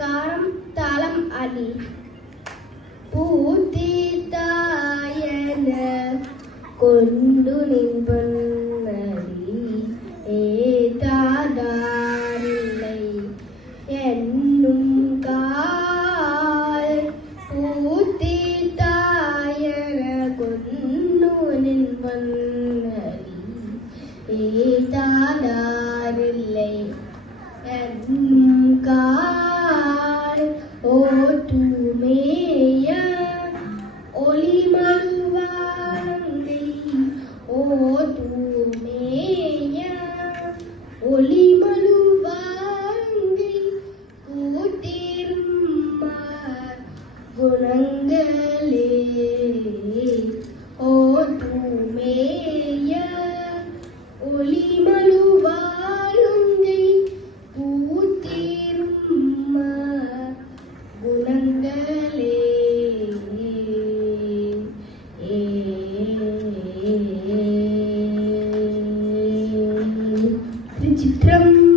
காரம் தாளம் அடி பூத்தி தாயன கொண்டு நின்படி ஏதாதாரில்லை என்னும் கால் பூத்தி தாயன கொண்டு நின்படி ஏதாதாரில்லை என்னும் கால் ஓட்டுமேய ஒளிமழுவாங்கை ஓட்டுமேய ஒளிமழுவாங்கை கூட்டிரும்ம குணங்களே ஓட்டுமேய ஒளிமழுவாங்கை கூட்டிரும்ம குணங்களே திருச்சிற்றம்பலம்.